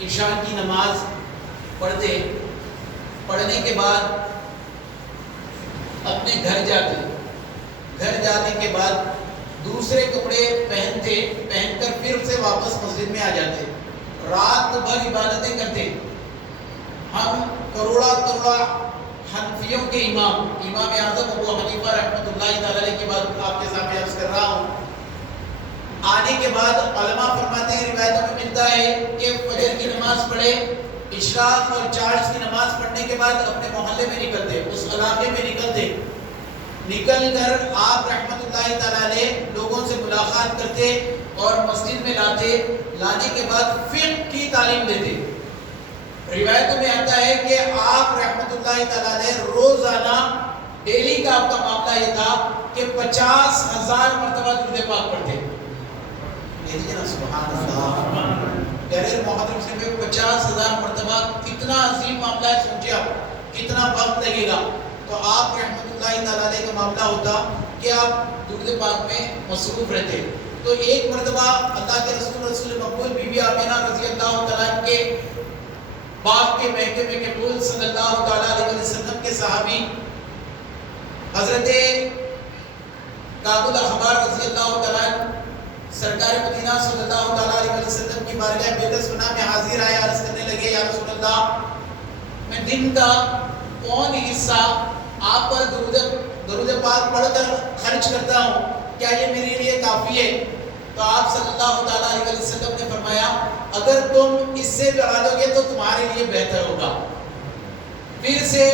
عشاء کی نماز پڑھتے، پڑھنے کے بعد اپنے گھر جاتے، گھر جانے کے بعد دوسرے کپڑے پہنتے، پہن کر پھر سے واپس مسجد میں آ جاتے، رات بھر عبادتیں کرتے۔ ہم کروڑا حنفیوں کے امام اعظم ابو حنیفہ رحمۃ اللہ تعالی علیہ کی بات آپ کے سامنے عرض کر رہا ہوں۔ آنے کے بعد علماء فرماتے ہیں، روایتوں میں ملتا ہے کہ فجر کی نماز پڑھے، اشراق اور چارج کی نماز پڑھنے کے بعد اپنے محلے میں نکلتے، اس علاقے میں نکلتے، نکل کر آپ رحمۃ اللہ تعالی علیہ لوگوں سے ملاقات کرتے اور مسجد میں لاتے، لانے کے بعد فقہ کی تعلیم دیتے۔ روایتوں میں آتا ہے کہ آپ رحمۃ اللہ تعالی علیہ روزانہ ڈیلی کا آپ کا معاملہ یہ تھا کہ 50,000 مرتبہ درود پاک پڑھتے۔ سبحان اللہ، پیارے محترم سے 50,000 مرتبہ کتنا عظیم معاملہ ہے، سوچے آپ کتنا وقت لگے گا۔ تو آپ رحمۃ اللہ تعالی علیہ کا معاملہ ہوتا کہ آپ درود پاک میں مصروف رہتے۔ تو ایک مرتبہ اللہ کے رسول مقبول بی بی آمینہ رضی اللہ تعالیٰ عنہ کے باغ کے مہکے میں قبول صلی اللہ تعالیٰ علیہ وسلم کے صحابی حضرت کعب الاحبار رضی اللہ تعالیٰ عنہ سرکار مدینہ صلی اللہ تعالیٰ علیہ وسلم کی بارگاہ بیدس فنا میں حاضر آئے، عرض کرنے لگے، یا رسول اللہ، میں دن کا کون حصہ آپ پر درود پاک پڑھ کر خرچ کرتا ہوں، کیا یہ میرے لیے کافی ہے؟ تو آپ صلی اللہ تعالیٰ علیہ وسلم نے فرمایا، اگر تم اس سے بڑھا دو گے تو تمہارے لیے بہتر ہوگا۔ پھر سے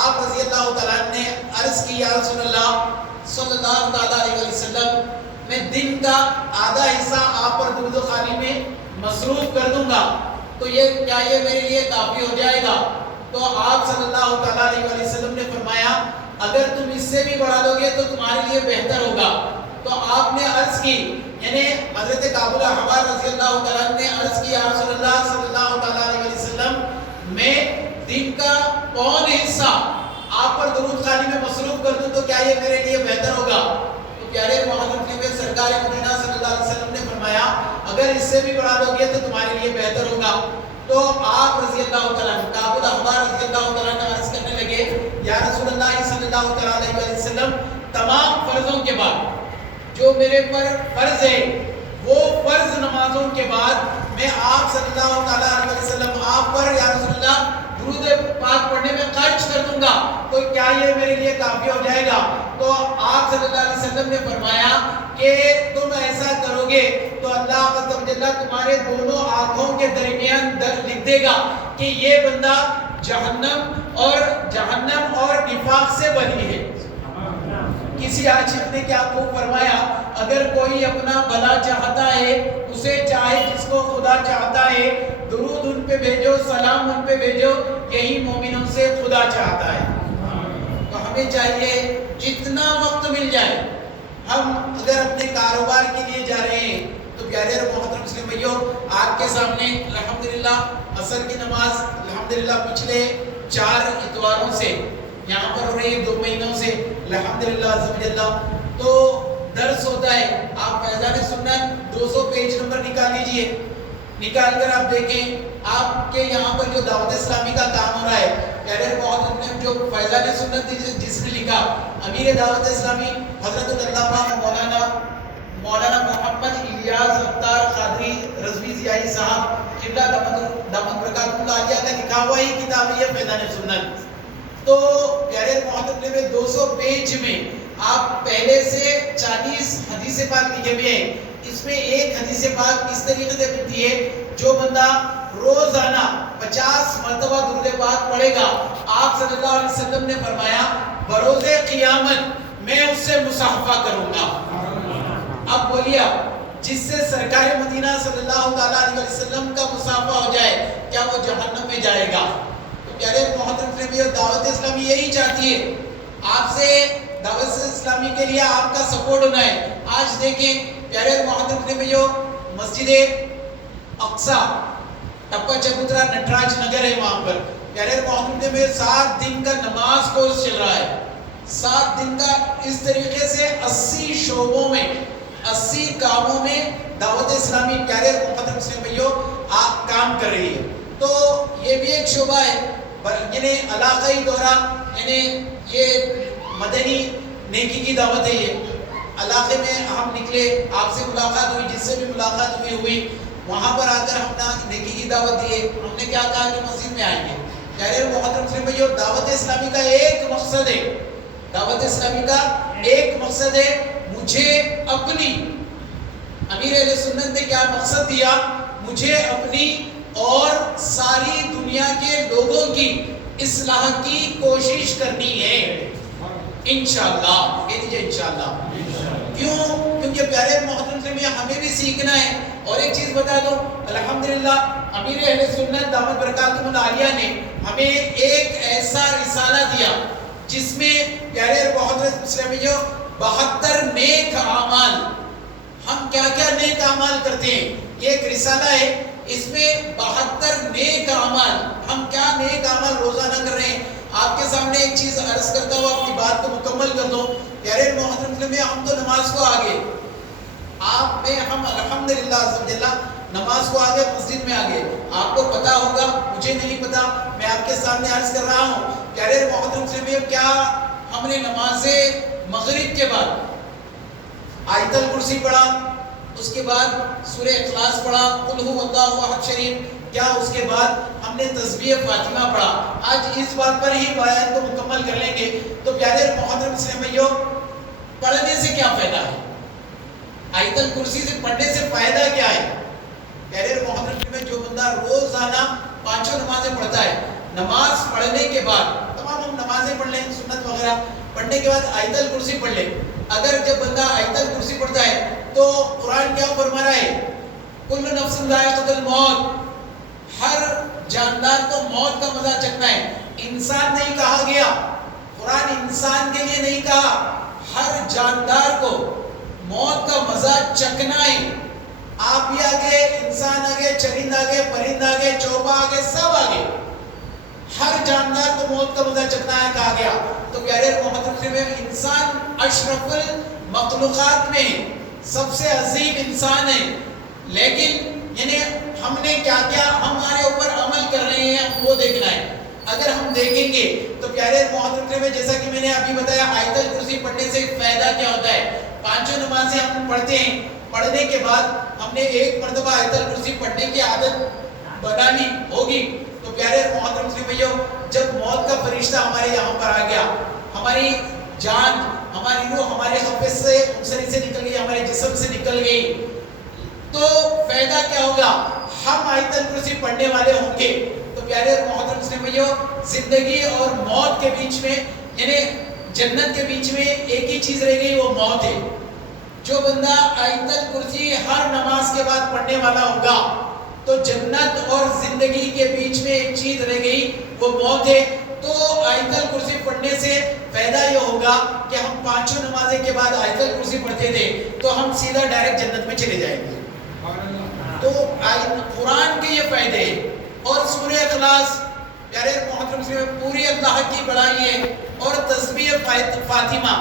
آپ رضی اللہ تعالیٰ نے عرض کی، یا رسول اللہ صلی اللہ تعالیٰ علیہ وسلم، میں دن کا آدھا حصہ آپ پر درود و خوانی میں مصروف کر دوں گا، تو یہ کیا یہ میرے لیے کافی ہو جائے گا؟ تو آپ صلی اللہ تعالیٰ علیہ وسلم نے فرمایا، اگر تم اس سے بھی بڑھا دو گے تو تمہارے لیے بہتر ہوگا۔ تو آپ نے عرض کی، یعنی حضرت کعب الاحبار رضی اللہ تعالیٰ نے عرض کی، یا رسول اللہ صلی اللہ تعالیٰ علیہ وسلم، میں دن کا کون حصہ آپ پر درود خوانی میں مصروف کر دوں تو کیا یہ میرے لیے بہتر ہوگا؟ تو پیارے محترم سرکار مدینہ صلی اللہ علیہ وسلم نے فرمایا، اگر اس سے بھی بڑھا دو گے تو تمہارے لیے بہتر ہوگا۔ تو آپ رضی اللہ تعالیٰ کعب الاحبار رضی اللہ تعالیٰ نے عرض کرنے لگے، یا رسول اللہ صلی اللہ تعالیٰ علیہ وسلم، تمام فرضوں کے بعد جو میرے پر فرض ہے، وہ فرض نمازوں کے بعد میں آپ صلی اللہ تعالیٰ علیہ وسلم آپ پر یا رسول اللہ درود پاک پڑھنے میں خرچ کر دوں گا، تو کیا یہ میرے لیے کافی ہو جائے گا؟ تو آپ صلی اللہ علیہ وسلم نے فرمایا کہ تم ایسا کرو گے تو اللہ عز و جل تمہارے دونوں آنکھوں کے درمیان لکھ دے گا کہ یہ بندہ جہنم اور نفاق سے بری ہے۔ کسی عاشق نے کیا خوب فرمایا، اگر کوئی اپنا بھلا چاہتا ہے، اسے چاہے جس کو خدا چاہتا ہے، درود ان پہ بھیجو، سلام ان پہ بھیجو، یہی مومنوں سے خدا چاہتا ہے۔ تو ہمیں چاہیے جتنا وقت مل جائے، ہم اگر اپنے کاروبار کے لیے جا رہے ہیں تو پیارے اور محترم مسلم بھائیوں، آپ کے سامنے الحمدللہ عصر کی نماز الحمدللہ پچھلے 4 اتواروں سے یہاں پر ہو رہی ہے، 2 مہینوں سے الحمدللہ عز و جل۔ تو درس ہوتا ہے، آپ فیضان سنت 200 پیج نمبر نکال لیجئے، نکال کر آپ دیکھیں آپ کے یہاں پر جو دعوت اسلامی کا کام ہو رہا ہے، پیارے محترم نے جو فیضان سنت جس نے لکھا، امیر دعوت اسلامی حضرت علامہ مولانا محمد الیاس اتار قادری رضوی ضیائی صاحب قبلہ دامن برکاتہ اللہ علیہ کا لکھا ہوا ہی کتاب ہے فیضان سنت۔ تو پیارے محترم میں 200 پیج میں آپ پہلے سے 40 حدیث پاک لکھے ہوئے ہیں، اس میں ایک حدیث پاک اس طریقے سے ملتی ہے، جو بندہ روزانہ 50 مرتبہ درود پاک پڑھے گا، آپ صلی اللہ علیہ وسلم نے فرمایا بروز قیامت میں اس سے مصافحہ کروں گا۔ اب بولیے، جس سے سرکار مدینہ صلی اللہ تعالیٰ علیہ وسلم کا مصافحہ ہو جائے، کیا وہ جہنم میں جائے گا؟ تو پیارے محترم نے دعوت اسلامی یہی چاہتی ہے، آپ سے دعوت اسلامی کے لیے آپ کا سپورٹ ہونا ہے۔ آج دیکھیں پیارے محترم نے مسجد اقصی ٹپا چبوترا نٹراج نگر ہے، وہاں پر پیارے محترم میں 7 دن کا نماز کورس چل رہا ہے، 7 دن کا، اس طریقے سے 80 شعبوں میں 80 کاموں میں دعوت اسلامی پیارے محترم سے بھائیوں کام قیام کر رہی ہے. تو یہ بھی ایک شعبہ ہے، یعنی علاقائی دورہ، یعنی یہ مدنی نیکی کی دعوت ہے. یہ علاقے میں ہم نکلے، آپ سے ملاقات ہوئی، جس سے بھی ملاقات ہوئی وہاں پر آ کر ہم نے نیکی کی دعوت دی ہے. ہم نے کیا کہا کہ مسجد میں آئیں گے. پیارے محترم مسلم بھائیو، دعوت اسلامی کا ایک مقصد ہے، دعوت اسلامی کا ایک مقصد ہے، مجھے اپنی، امیر اہل سنت نے کیا مقصد دیا، مجھے اپنی اور ساری دنیا کے لوگوں کی اصلاح کی کوشش کرنی ہے انشاءاللہ. کہہ دیجئے انشاءاللہ. کیوں؟ کیونکہ پیارے محترم سے ہمیں بھی سیکھنا ہے. اور ایک چیز بتا دو، الحمدللہ امیر اہل سنت دامت برکاتہم العالیہ نے ہمیں ایک ایسا رسالہ دیا جس میں پیارے محترم اسلامیوں 72 نیک اعمال، ہم کیا کیا نیک اعمال کرتے ہیں، یہ ایک رسالہ ہے. اس میں 72 نیک اعمال، ہم کیا نیک اعمال روزانہ کر رہے ہیں. آپ کے سامنے ایک چیز عرض کرتا ہوں، اپنی بات کو مکمل کر دو. پیارے محترم اسلامیہ، ہم تو نماز کو آگے، آپ میں ہم الحمدللہ نماز کو آگے، مسجد میں آگے. آپ کو پتا ہوگا، مجھے نہیں پتا، میں آپ کے سامنے عرض کر رہا ہوں. پیارے محترم اسلامیہ، کیا ہم نے نماز مغرب کے بعد آیت الکرسی پڑھا، اس کے بعد سورہ اخلاص پڑھا، قل هو اللہ احد شریف، کیا اس کے بعد ہم نے تسبیح فاطمہ پڑھا؟ آج اس بات پر ہی بیان کو مکمل کر لیں گے. تو پیارے محترم اسلامیوں، پڑھنے سے کیا فائدہ ہے؟ آیت الکرسی سے پڑھنے سے فائدہ کیا ہے؟ پیارے محترم اسلامیوں، جو بندہ روزانہ 5 نمازیں پڑھتا ہے، نماز پڑھنے کے بعد، تمام ہم نمازیں پڑھ لیں، سنت وغیرہ پڑھنے کے بعد آیت الکرسی پڑھ لیں. اگر جب بندہ آیت الکرسی پڑھتا ہے تو قرآن کیا فرما رہا ہے؟ کل نفس ذائقۃ الموت، ہر جاندار کو موت کا مزہ چکھنا ہے. انسان نہیں کہا گیا، قرآن انسان کے لیے نہیں کہا، ہر جاندار کو موت کا مزہ چکھنا ہے. آپ بھی آگے، انسان آگے، چرند آگے، پرند آگے، چوپا آگے، سب آگے، ہر جاندار کو موت کا مزہ چکھنا ہے کہا گیا. تو پیارے محترم میں انسان اشرف المخلوقات میں سب سے عظیم انسان ہے. لیکن یعنی ہم نے کیا کیا ہمارے اوپر عمل کر رہے ہیں وہ دیکھنا ہے. اگر ہم دیکھیں گے تو پیارے محترم میں جیسا کہ میں نے ابھی بتایا، آیت الکرسی پڑھنے سے فائدہ کیا ہوتا ہے. 5 نمازیں ہم پڑھتے ہیں، پڑھنے کے بعد ہم نے ایک مرتبہ آیت الکرسی پڑھنے کی عادت بنانی ہوگی. تو پیارے محترم سے بھائیو، جب موت کا فرشتہ ہمارے یہاں پر آ گیا، ہماری جان، ہماری روح ہمارے حافظ سے انسانی سے نکل گئی، ہمارے جسم سے نکل گئی، تو فائدہ کیا ہوگا؟ ہم آیت الکرسی پڑھنے والے ہوں گے. تو پیارے محترم سے بھائیو، زندگی اور موت کے بیچ میں، یعنی جنت کے بیچ میں ایک ہی چیز رہ گئی، وہ موت ہے. جو بندہ آیت الکرسی ہر نماز کے بعد پڑھنے والا ہوگا تو جنت اور زندگی کے بیچ میں ایک چیز رہ گئی، وہ موت ہے. تو آیت الکرسی پڑھنے سے فائدہ یہ ہوگا کہ ہم 5 نمازیں کے بعد آیت الکرسی پڑھتے تھے تو ہم سیدھا ڈائریکٹ جنت میں چلے جائیں گے. تو قرآن کے یہ فائدے ہیں. اور سورہ اخلاص پیارے محترم سے پوری اللہ کی بڑائی ہے. اور تسبیح فاطمہ،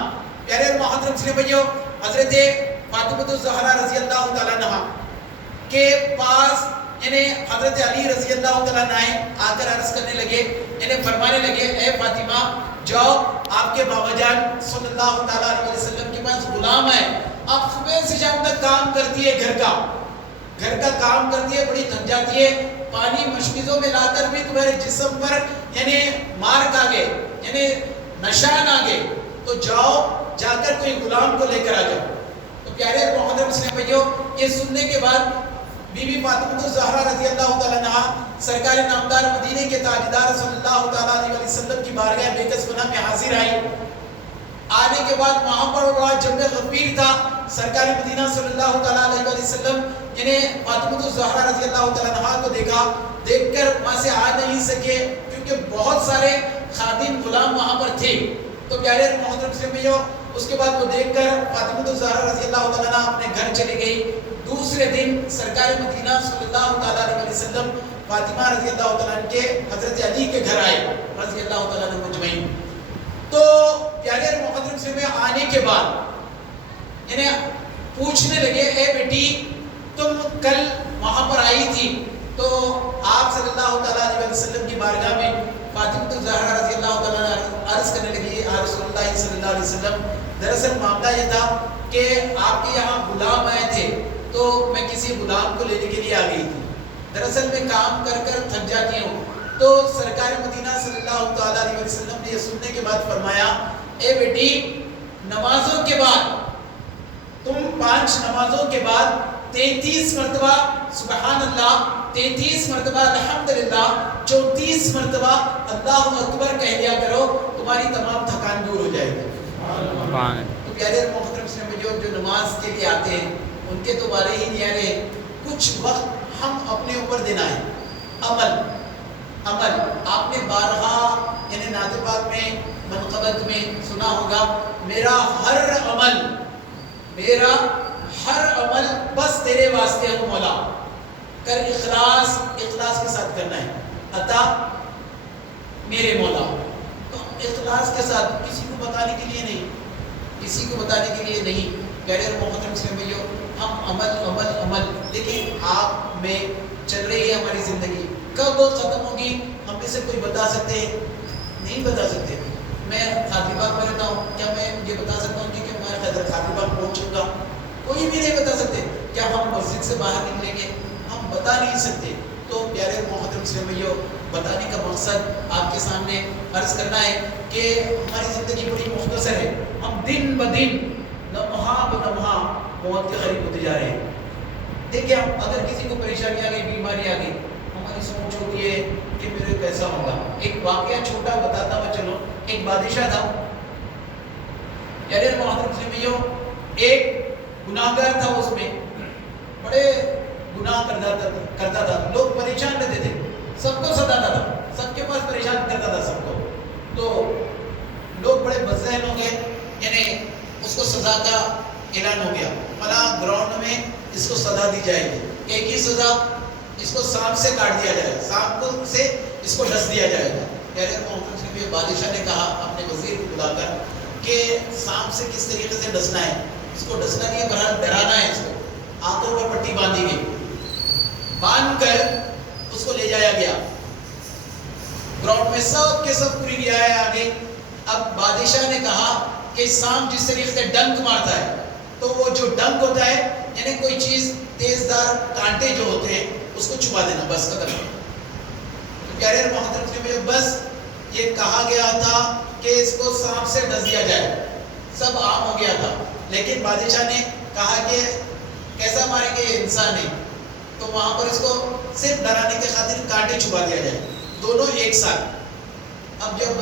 پیارے محترم سے بھائیو، حضرت فاطمہ الزہرا رضی اللہ تعالیٰ عنہ کے پاس یعنی حضرت علی رضی اللہ تعالیٰ عنہ آ کر عرض کرنے لگے، یعنی فرمانے لگے، اے فاطمہ جاؤ، آپ کے بابا جان صلی اللہ تعالیٰ علیہ وسلم کے پاس غلام ہے، آپ صبح سے شام تک کام کرتی ہے، گھر کا کام کرتی ہے، بڑی تھک جاتی ہے، پانی مشکیزوں میں لا کر بھی تمہارے جسم پر یعنی مارک آگے، یعنی نشان آگے، تو جاؤ، جا کر کوئی غلام کو لے کر آ جاؤ. تو پیارے محترم اسلام بھائیو، یہ سننے کے بعد بی بی فاطمہ الزہرا رضی اللہ تعالیٰ عنہ سرکار نامدار مدینے کے تاجدار صلی اللہ تعالیٰ علیہ وسلم کی بارگاہ بے کسبنا میں حاضر آئی. آنے کے بعد وہاں پر بڑا جنب غفیر تھا. سرکار مدینہ صلی اللہ تعالیٰ علیہ وسلم یعنی فاطمہ الزہرا رضی اللہ تعالیٰ عنہ کو دیکھا، دیکھ کر وہاں سے آ نہیں سکے کیونکہ بہت سارے خادم غلام وہاں پر تھے. تو پیارے محترم سے بھائیو، اس کے بعد وہ دیکھ کر فاطمہ الزہرا رضی اللہ تعالیٰ عنہ اپنے گھر چلی گئی. دوسرے دن سرکار مدینہ صلی اللہ تعالیٰ علیہ وسلم فاطمہ رضی اللہ تعالیٰ عنہ کے حضرت علی کے گھر آئے رضی اللہ تعالیٰ عنہ مجمعین. تو پیارے محترم سے میں آنے کے بعد یعنی پوچھنے لگے، اے بیٹی تم کل وہاں پر آئی تھی، تو آپ صلی اللہ تعالیٰ علیہ وسلم کی بارگاہ میں فاطمہ الزہرا رضی اللہ تعالیٰ عنہ عرض کرنے لگی یا رسول اللہ صلی اللہ علیہ وسلم، دراصل معاملہ یہ تھا کہ آپ کے یہاں غلام آئے تھے تو میں کسی غلام کو لینے کے لیے آ گئی تھی، دراصل میں کام کر کر تھک جاتی ہوں۔ تو سرکار مدینہ صلی اللہ تعالیٰ علیہ وسلم نے یہ سننے کے بعد فرمایا، اے بیٹی نمازوں کے بعد تم 5 نمازوں کے بعد 33 مرتبہ سبحان اللہ، 33 مرتبہ الحمدللہ، 34 مرتبہ اللہ اکبر کہہ لیا کرو، تمہاری تمام تھکان دور ہو جائے گی۔ تو پیارے محترم سے جو نماز کے لیے آتے ہیں ان کے تو بارے ہی نہیں آ رہے، کچھ وقت ہم اپنے اوپر دینا ہے۔ عمل آپ نے بارہا یعنی نعت پاک میں منقبت میں سنا ہوگا، میرا ہر عمل بس تیرے واسطے ہو مولا، کر اخلاص کے ساتھ کرنا ہے، عطا میرے مولا۔ تو اخلاص کے ساتھ، کسی کو بتانے کے لیے نہیں، پیارے محترم سے بھائیو، ہم عمل دیکھیں آپ میں چل رہی ہے ہماری زندگی، کب ختم ہوگی ہم میں سے کوئی بتا سکتے ہیں؟ نہیں بتا سکتے۔ میں خاطی باغ میں رہتا ہوں، کیا میں یہ بتا سکتا ہوں کہ میں خاطی باغ پہنچوں گا؟ کوئی بھی نہیں بتا سکتے۔ کیا ہم مسجد سے باہر نکلیں گے؟ ہم بتا نہیں سکتے۔ تو پیارے محترم سے بھائیو، بتانے کا مقصد آپ کے سامنے عرض کرنا ہے کہ ہماری زندگی بڑی مختصر ہے، ہم دن بدن لمحہ بلمحہ موت کے قریب ہوتے جا رہے ہیں۔ دیکھیں اگر کسی کو پریشانی آ گئی، بیماری آ گئی، ہماری سوچ ہوتی ہے کہ میرے کیسا ہوگا۔ ایک واقعہ چھوٹا بتاتا ہوا چلو، ایک بادشاہ تھا، یعنی محترم سے بھائیو، ایک گناہگار تھا، اس میں بڑے گناہ کرتا تھا، لوگ پریشان رہتے تھے، سب کو ستاتا تھا، سب کے پاس پریشان کرتا تھا سب کو۔ تو لوگ بڑے بذہن ہو گئے، یعنی اس کو سزا کا اعلان ہو گیا، فلاں گراؤنڈ میں اس کو سزا دی جائے گی، ایک ہی سزا، اس کو سانپ سے کاٹ دیا جائے گا، سانپ سے اس کو ڈس دیا جائے گا۔ پیارے محترم سے بادشاہ نے کہا اپنے وزیر کو بلا کر کہ سانپ سے کس طریقے سے ڈسنا ہے، اس کو ڈسنا نہیں ہے، بہرحال ڈرانا ہے، اس کو آنکھوں پر پٹی باندھی گئی، باندھ کر اس کو لے جایا گیا گراؤنڈ میں، سب کے سب پوری رعایا آ گئی۔ اب بادشاہ نے کہا کہ سانپ جس طریقے سے ڈنک مارتا ہے، تو وہ جو ڈنک ہوتا ہے یعنی کوئی چیز تیز دار کانٹے جو ہوتے ہیں اس کو چھپا دینا، بس ختم۔ پیارے محترم سے بس یہ کہا گیا تھا کہ اس کو سانپ سے ڈس دیا جائے، سب عام ہو گیا تھا، لیکن بادشاہ نے کہا کہ کیسا ماریں گے، یہ انسان ہے، تو وہاں پر اس کو صرف ڈرانے کے خاطر کانٹے چھپا دیا جائے، دونوں ایک ساتھ۔ اب جب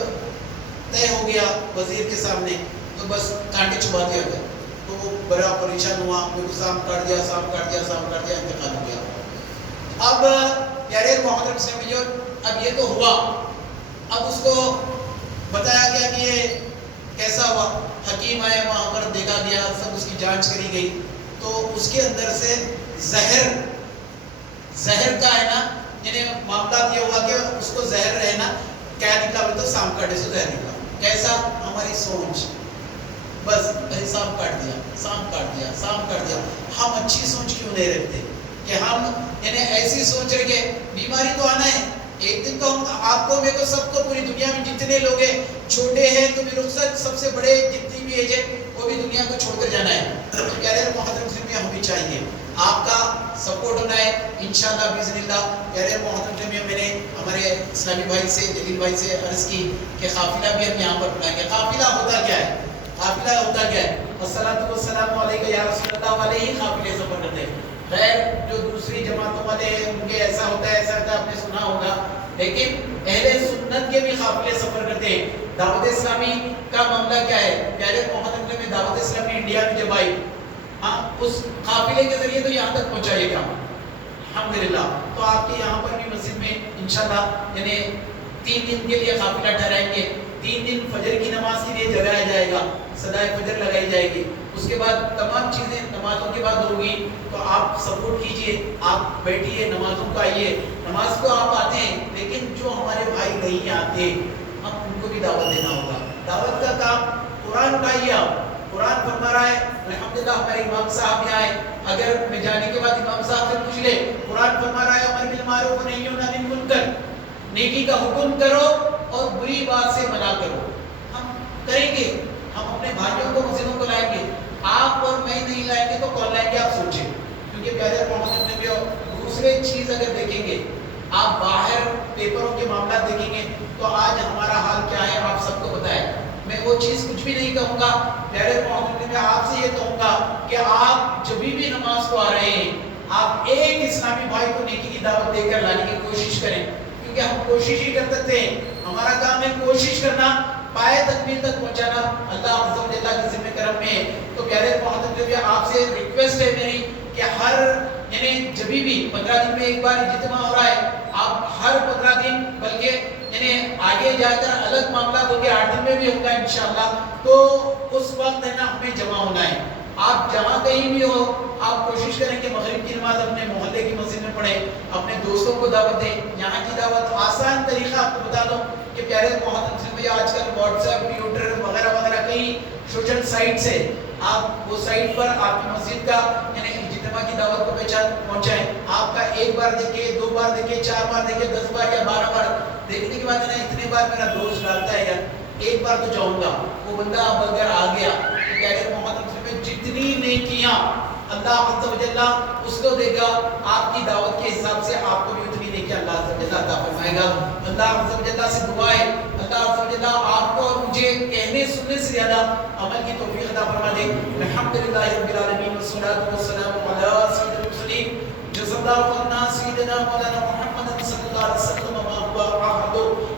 طے ہو گیا وزیر کے سامنے تو بس کانٹے چھپا دیا گیا، تو وہ بڑا پریشان ہوا، میرے سانپ کاٹ دیا، انتقال ہو گیا۔ اب پیارے محترم سے اب یہ تو ہوا، اب اس کو بتایا گیا کہ یہ کیسا ہوا، حکیم آئے وہاں پر، دیکھا گیا، سب اس کی جانچ کری گئی، تو اس کے اندر سے زہر کا ہے نا، یعنی معاملات یہ ہوا کہ اس کو زہر رہنا کیا نکلا، تو سانپ کاٹے سے زہر نکلا۔ کیسا؟ ہماری سوچ، بس سانپ کاٹ دیا۔ ہم اچھی سوچ کیوں نہیں رکھتے کہ ہم یعنی ایسی سوچ رکھے، بیماری تو آنا ہے ایک دن، تو ہم آپ کو، میرے کو، سب کو، پوری دنیا میں جتنے لوگ ہیں، چھوٹے ہیں تو بھی رخصت، سب سے بڑے جتنی بھی ایج ہے وہ بھی دنیا کو چھوڑ کر جانا ہے۔ پیارے محترم سے بھی ہمیں چاہیے آپ کا سپورٹ ہونا ہے انشاءاللہ باذن اللہ۔ پیارے محترم سے میں نے ہمارے اسلامی بھائی سے، جلیل بھائی سے عرض کی کہ قافلہ بھی ہم یہاں پر بنائیں گے۔ قافلہ ہوتا کیا ہے؟ والصلاۃ والسلام علیک یا رسول اللہ علیہ قافلے سفر کرتے ہیں۔ خیر جو دوسری جماعتوں والے ہیں ان کے ایسا ہوتا ہے آپ نے سنا ہوگا، لیکن اہل سنت کے بھی قافلے سفر کرتے ہیں۔ دعوت اسلامی کا معاملہ کیا ہے؟ پیارے محترم میں دعوت اسلامی انڈیا میں جب آئی، اس قافلے کے ذریعے تو یہاں تک پہنچائیے گا الحمدللہ۔ تو آپ کے یہاں پر بھی مسجد میں انشاءاللہ یعنی 3 دن کے لیے قافلہ ٹھہرائیں گے۔ 3 دن فجر کی نماز کے لیے جگایا جائے گا، صدائے فجر لگائی جائے گی، اس کے بعد تمام چیزیں نمازوں کے بعد ہوگی۔ تو آپ سپورٹ کیجئے، آپ بیٹھیے، نمازوں کو آئیے، نماز کو آپ آتے ہیں، لیکن جو ہمارے بھائی نہیں آتے ہم ان کو بھی دعوت دینا ہوگا۔ دعوت کا کام، قرآن اٹھائیے، آپ قرآن فرما رہا ہے الحمدللہ، ہمارے امام صاحب یہاں آئے، اگر میں جانے کے بعد امام صاحب سے پوچھ لے، قرآن فرما رہا ہے امر بالمعروف و نہی عن المنکر، نیکی کا حکم کرو اور بری بات سے منع کرو، ہم کریں گے، ہم اپنے بھائیوں کو مسجدوں کو لائیں گے، آپ اور میں نہیں لائیں گے تو کون لائیں گے آپ سوچیں. کیونکہ پیارے محمد نے بھی دوسرے چیز اگر دیکھیں گے، آپ باہر پیپروں کے معاملات دیکھیں گے تو آج ہمارا حال کیا ہے آپ سب کو پتہ ہے. میں وہ چیز کچھ بھی نہیں کہوں گا، پیارے محمد نے میں آپ سے یہ کہوں گا کہ آپ جب بھی نماز کو آ رہے ہیں آپ ایک اسلامی بھائی کو نیکی کی دعوت دے کر لانے کی کوشش کریں، کیونکہ ہم کوشش ہی کر سکتے ہیں، ہمارا کام ہے کوشش کرنا، پائے تکمیل تک پہنچانا اللہ عز و جل کے ذمہ کرم میں ہے. تو پیارے محمد نے آپ سے ریکویسٹ ہے میری کہ ہر یعنی جبھی بھی 15 دن میں ایک بار اجتماع ہو رہا ہے، آپ ہر 15 دن بلکہ یعنی آگے جا کر الگ معاملات ہوں گے، 8 دن میں بھی ہوگا انشاءاللہ، تو اس وقت ہے نا ہمیں جمع ہونا ہے. آپ جہاں کہیں بھی ہو آپ کوشش کریں کہ مغرب کی نماز اپنے محلے کی مسجد میں پڑھیں، اپنے دوستوں کو دعوت دیں. یہاں کی دعوت آسان طریقہ آپ کو بتا دوں کہ پیارے محمد بھائی آج کل واٹس ایپ، ٹویٹر وغیرہ وغیرہ کئی سوشل سائٹس ہیں، آپ وہ سائٹ پر آپ کی مسجد کا یعنی اجتماع کی دعوت کو پہنچائیں. آپ کا ایک بار دیکھیں، 2 بار دیکھیں، 4 بار دیکھیں، 10 بار یا 12 بار دیکھنے کے بعد ہے نا اتنے بار میرا دوست ڈالتا ہے یار ایک بار تو جاؤں گا، وہ بندہ اب اگر آ گیا تو پیارے محمد میں جتنی نیکیاں اللہ عز و جل اس کو دے گا، آپ کی دعوت کے حساب سے آپ کو بھی اتنی نیکیاں اللہ عز و جل عطا فرمائے گا. اللہ عز و جل سے دعا ہے اللہ عز و جل آپ کو اور مجھے کہنے سننے سے زیادہ عمل کی توفیق عطا فرما دے. الحمدللہ رب العالمین والصلاۃ والسلام علی سید المرسلین جزا اللہ عنا سیدنا مولانا محمد صلی اللہ علیہ وسلم.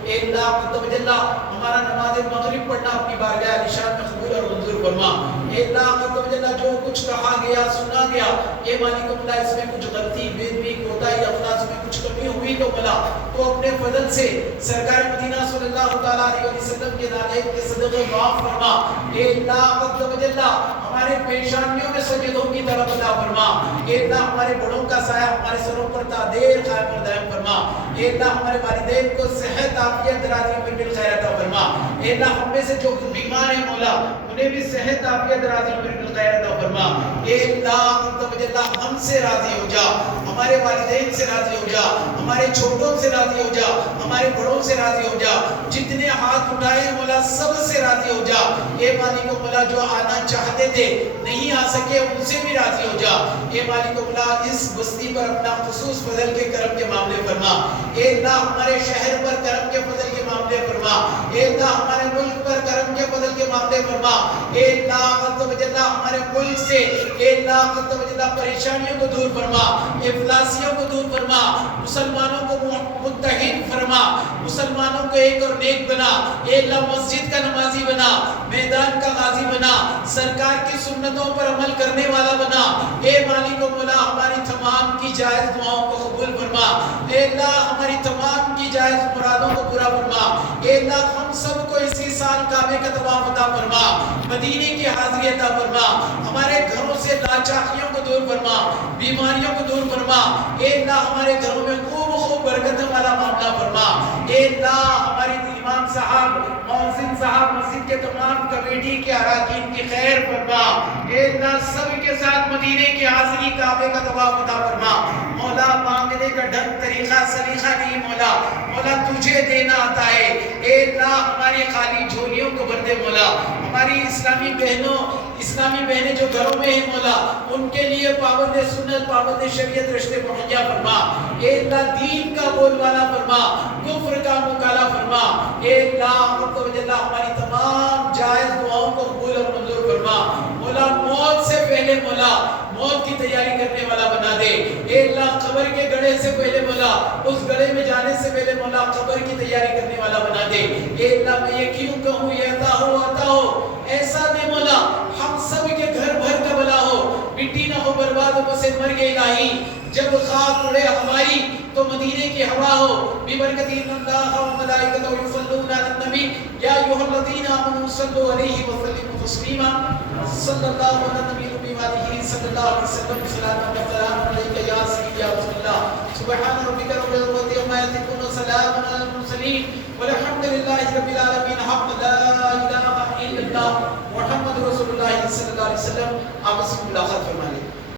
اے اللہ عز و جل ہمارا نماز مغرب پڑھنا اپنی بارگاہ عالیشان میں قبول اور منظور فرما. اے اللہ عز و جل جو کچھ کہا گیا سنا گیا اے مالک مولا اس میں کچھ غلطی بے دبی کوتاہی اخلاص میں کچھ کمی ہوئی تو مولا تو اپنے فضل سے سرکار مدینہ صلی اللہ تعالی علیہ وسلم کے نالے کے صدقے معاف فرما. اے اللہ عز و جل ہمارے پیشانیوں میں سجدوں کی طرف عطا فرما. اے اللہ ہمارے بڑوں کا سایہ ہمارے سروں پر تا دیر قائم اور دائم فرما. اے اللہ ہمارے والدین کو صحت عافیت درازی میں بالخیر عطا فرما. اے اللہ ہم میں سے جو بیمار ہیں مولا انہیں بھی صحت عافیت درازی میں بالخیر عطا فرما. اے اللہ عز و جل ہم سے راضی ہو جا، ہمارے والدین سے راضی ہو جا، ہمارے چھوٹوں سے راضی ہو جا، ہمارے بڑوں سے راضی ہو جا، جتنے ہاتھ اٹھائے مولا سب سے راضی ہو جا. اے مالک مولا جو آنا چاہتے تھے نہیں آ سکے ان سے بھی راضی ہو جا. اے مالک مولا اس بستی پر اپنا خصوص فضل کے کرم کے معاملے فرما. اے اللہ ہمارے شہر پر کرم کے فضل کے معاملے فرما. اے اللہ ہمارے ملک پر کرم کے فضل کے معاملے فرما. اے اللہ عز و جل ہمارے ملک سے اے اللہ عز و جل پریشانیوں کو دور فرما، افلاسیوں کو دور فرما، مسلمانوں کو متحد فرما، مسلمانوں کو ایک اور نیک بنا. اے اللہ مسجد کا نمازی بنا، میدان کا غازی بنا، سرکار کی سنتوں پر عمل کرنے والا بنا. اے مالک و مولا ہماری تمام کی جائز دعاؤں کو قبول فرما. اے اللہ ہماری تمام کی جائز مرادوں کو پورا فرما. اے اللہ ہم سب کو اسی سال کعبے کا طواف عطا فرما، مدینے کی حاضری عطا فرما، ہمارے گھروں سے لاچاقیوں کو دور فرما، بیماریوں کو دور فرما. اے اللہ ہمارے گھروں میں خوب برکتوں والا معاملہ فرما. اے اللہ ہمارے امام صاحب مؤذن صاحب مسجد کے تمام کمیٹی کے اراکین کی خیر فرما. اے اللہ سب کے ساتھ مدینے کی حاضری کعبے کا طواف عطا فرما. مولا مانگنے کا ڈھنگ طریقہ سلیقہ نہیں مولا، مولا تجھے دینا آتا ہے. اے اللہ ہماری خالی جھولیوں کو بھر دے مولا. ہماری اسلامی بہنیں جو گھروں میں ہیں مولا ان کے لیے پابند سنت پابند شریعت رشتے مہیا فرما. اے اللہ دین کا بول والا فرما، کفر کا مکالا فرما. اے اللہ عز و جل ہماری تمام جائز دعاؤں کو قبول اور منظور فرما. مولا موت سے پہلے مولا موت کی تیاری کرنے والا بنا دے. اے اللہ قبر کے گڑھے سے پہلے مولا اس گڑھے میں جانے سے پہلے مولا قبر کی تیاری کرنے والا بنا دے. اے اللہ میں یہ کیوں کہوں یہ عطا ہو ایسا دے مولا ہم سب کے گھر بھر کا بلا ہو، مٹی نہ ہو برباد ہو بس مر گئے الہی. جب خاک اڑے ہماری تو مدینے کی ہوا ہو. ببرکت ان اللہ و ملائکتہ یصلون علی النبی یا ایھا الذین آمنوا صلوا علیہ وسلموا تسلیما. صلی اللہ علی النبی وآلہ صلی اللہ علیہ وسلم. صلاۃ و سلام علیک یا سیدی یا رسول اللہ. سبحان ربک رب العزۃ عما یصفون وسلام علی المرسلین والحمد للہ رب العالمین. حق لا الہ الا اللہ محمد رسول اللہ صلی اللہ علیہ وسلم. آپ سے ملاقات فرمائیں.